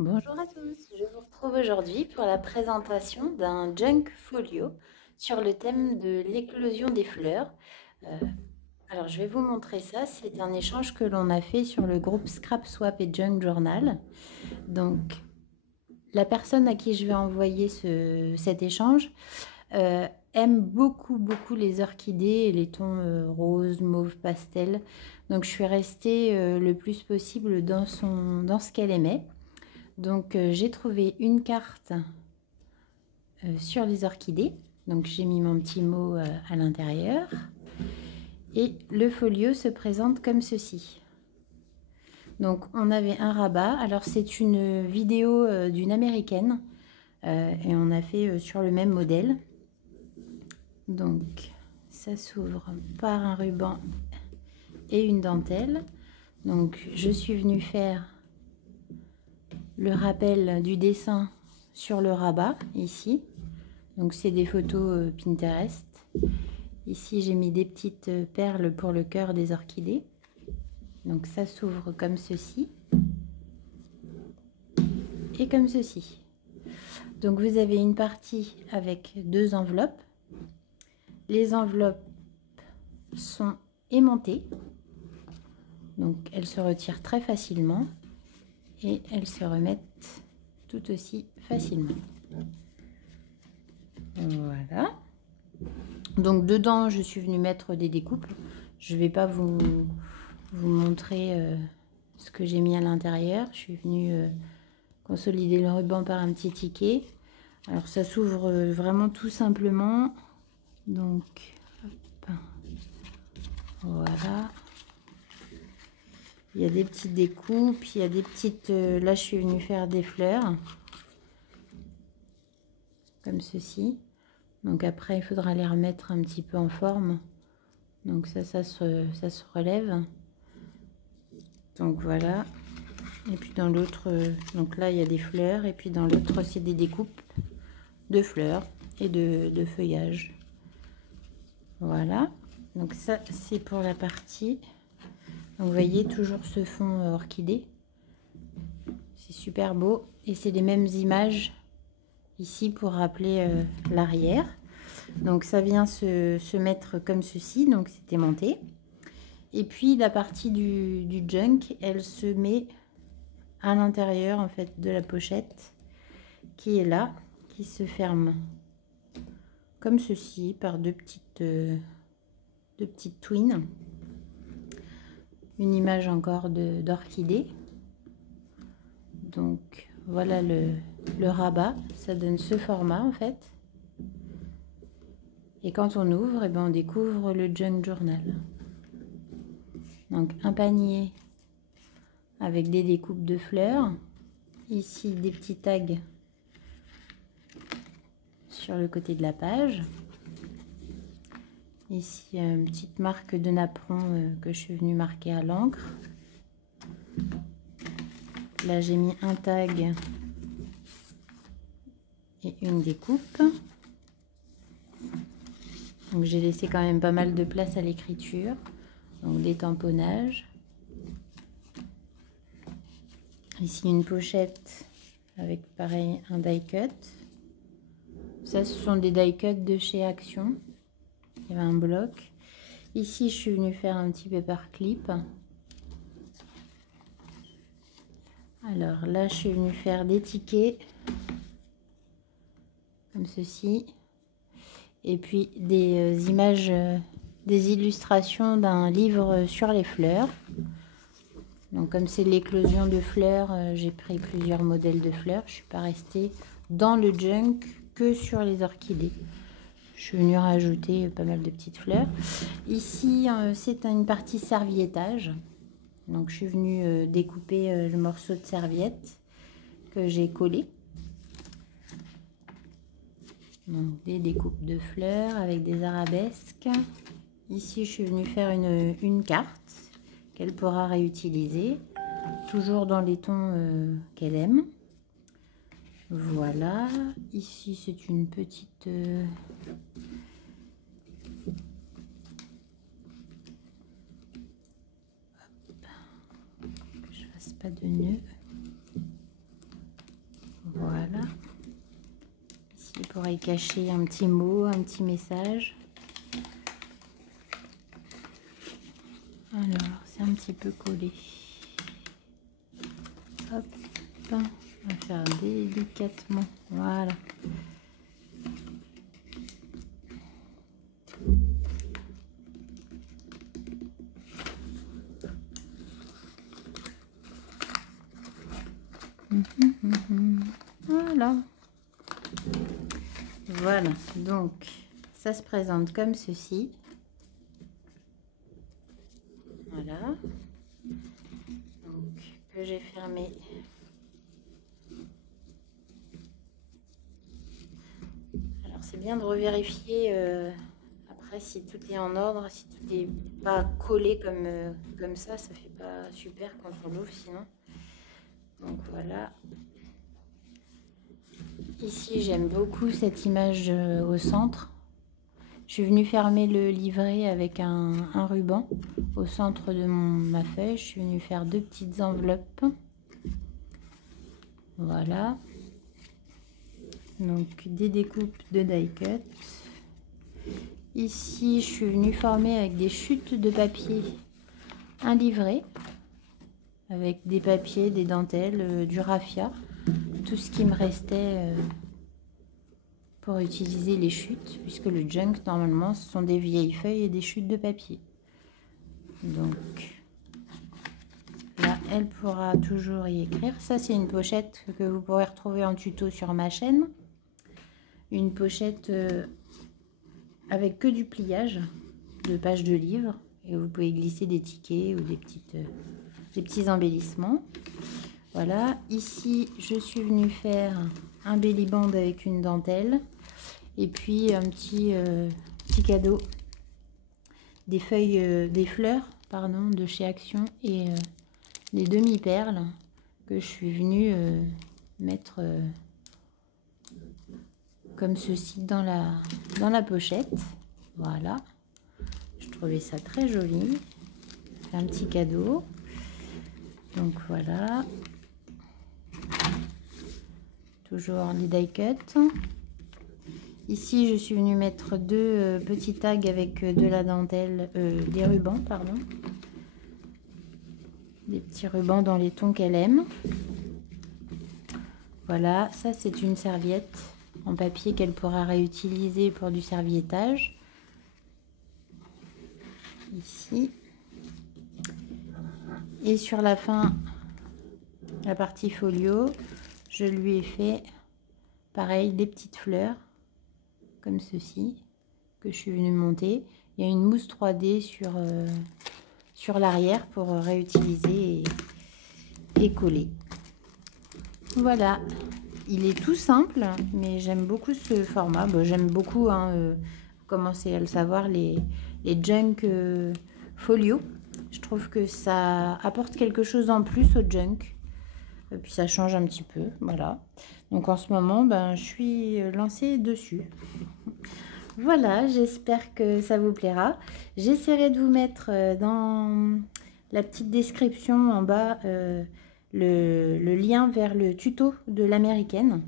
Bonjour à tous, je vous retrouve aujourd'hui pour la présentation d'un junk folio sur le thème de l'éclosion des fleurs. Euh, alors je vais vous montrer ça, c'est un échange que l'on a fait sur le groupe Scrap Swap et Junk Journal. Donc la personne à qui je vais envoyer cet échange aime beaucoup les orchidées et les tons rose, mauve, pastel. Donc je suis restée le plus possible dans ce qu'elle aimait. Donc j'ai trouvé une carte sur les orchidées. Donc j'ai mis mon petit mot à l'intérieur. Et le folio se présente comme ceci. Donc on avait un rabat. Alors c'est une vidéo d'une américaine. Et on a fait sur le même modèle. Donc ça s'ouvre par un ruban et une dentelle. Donc je suis venue faire le rappel du dessin sur le rabat ici. Donc c'est des photos Pinterest. Ici j'ai mis des petites perles pour le cœur des orchidées. Donc ça s'ouvre comme ceci et comme ceci. Donc vous avez une partie avec deux enveloppes. Les enveloppes sont aimantées. Donc elles se retirent très facilement et elles se remettent tout aussi facilement. Voilà. Donc dedans je suis venue mettre des découpes. Je ne vais pas vous montrer ce que j'ai mis à l'intérieur. Je suis venue consolider le ruban par un petit ticket. Alors ça s'ouvre vraiment tout simplement. Donc hop, voilà. Il y a des petites découpes, il y a des petites... là je suis venue faire des fleurs. Comme ceci. Donc après il faudra les remettre un petit peu en forme. Donc ça se relève. Donc voilà. Et puis dans l'autre, donc là il y a des fleurs. Et puis dans l'autre c'est des découpes de fleurs et de feuillage. Voilà. Donc ça c'est pour la partie. Donc vous voyez toujours ce fond orchidée. C'est super beau. Et c'est les mêmes images ici pour rappeler l'arrière. Donc ça vient se mettre comme ceci. Donc c'est aimanté. Et puis la partie du junk, elle se met à l'intérieur en fait de la pochette qui est là, qui se ferme comme ceci par deux petites twins. Une image encore d'orchidée. Donc voilà le rabat, ça donne ce format en fait. Et quand on ouvre, et ben on découvre le junk journal. Donc un panier avec des découpes de fleurs. Ici des petits tags sur le côté de la page. Ici une petite marque de napperon que je suis venue marquer à l'encre. Là j'ai mis un tag et une découpe. Donc j'ai laissé quand même pas mal de place à l'écriture. Donc des tamponnages. Ici une pochette avec pareil un die cut. Ça ce sont des die cut de chez Action. Il y avait un bloc. Ici je suis venue faire un petit paperclip. Alors là je suis venue faire des tickets comme ceci. Et puis des images, des illustrations d'un livre sur les fleurs. Donc comme c'est l'éclosion de fleurs, j'ai pris plusieurs modèles de fleurs. Je ne suis pas restée dans le junk que sur les orchidées. Je suis venue rajouter pas mal de petites fleurs. Ici, c'est une partie serviettage. Donc je suis venue découper le morceau de serviette que j'ai collé. Donc des découpes de fleurs avec des arabesques. Ici, je suis venue faire une carte qu'elle pourra réutiliser, toujours dans les tons qu'elle aime. Voilà, ici c'est une petite... que je fasse pas de nœud. pourrait cacher un petit mot, un petit message. Alors, c'est un petit peu collé. Hop, on va faire délicatement. Voilà. Voilà. Voilà, donc ça se présente comme ceci. Voilà. Donc que j'ai fermé. Alors c'est bien de revérifier après si tout est en ordre, si tout n'est pas collé comme ça fait pas super quand on l'ouvre sinon. Donc voilà. Ici, j'aime beaucoup cette image au centre. Je suis venue fermer le livret avec un ruban au centre de ma feuille. Je suis venue faire 2 petites enveloppes. Voilà. Donc, des découpes de die cut. Ici, je suis venue former avec des chutes de papier un livret avec des papiers, des dentelles, du raffia. Tout ce qui me restait pour utiliser les chutes, puisque le junk normalement ce sont des vieilles feuilles et des chutes de papier. Donc là elle pourra toujours y écrire. Ça c'est une pochette que vous pourrez retrouver en tuto sur ma chaîne, une pochette avec que du pliage de pages de livres, et vous pouvez glisser des tickets ou des petits embellissements. Voilà, ici je suis venue faire un belly band avec une dentelle et puis un petit cadeau, des feuilles, des fleurs pardon, de chez Action et les demi-perles que je suis venue mettre comme ceci dans la pochette. Voilà, je trouvais ça très joli, un petit cadeau. Donc voilà. Toujours les die cut. Ici, je suis venue mettre 2 petits tags avec de la dentelle, des rubans, pardon. Des petits rubans dans les tons qu'elle aime. Voilà, ça c'est une serviette en papier qu'elle pourra réutiliser pour du serviettage. Ici. Et sur la fin, la partie folio, je lui ai fait pareil des petites fleurs comme ceci que je suis venue monter. Il y a une mousse 3D sur l'arrière pour réutiliser et coller. Voilà, il est tout simple mais j'aime beaucoup ce format. Bon, j'aime beaucoup, hein, vous commencez à le savoir, les junk folio. Je trouve que ça apporte quelque chose en plus au junk. Et puis ça change un petit peu, voilà. Donc en ce moment, je suis lancée dessus. Voilà, j'espère que ça vous plaira. J'essaierai de vous mettre dans la petite description en bas le lien vers le tuto de l'américaine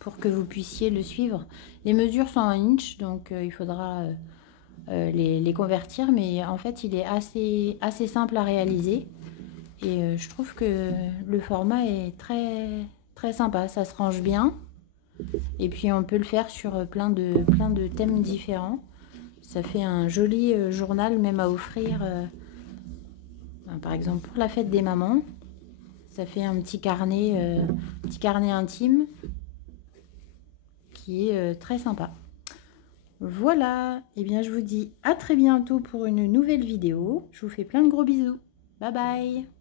pour que vous puissiez le suivre. Les mesures sont en inch, donc il faudra les convertir, mais en fait il est assez simple à réaliser. Et je trouve que le format est très sympa, ça se range bien. Et puis on peut le faire sur plein de thèmes différents. Ça fait un joli journal même à offrir, par exemple pour la fête des mamans. Ça fait un petit carnet intime qui est très sympa. Voilà, et bien je vous dis à très bientôt pour une nouvelle vidéo. Je vous fais plein de gros bisous. Bye bye.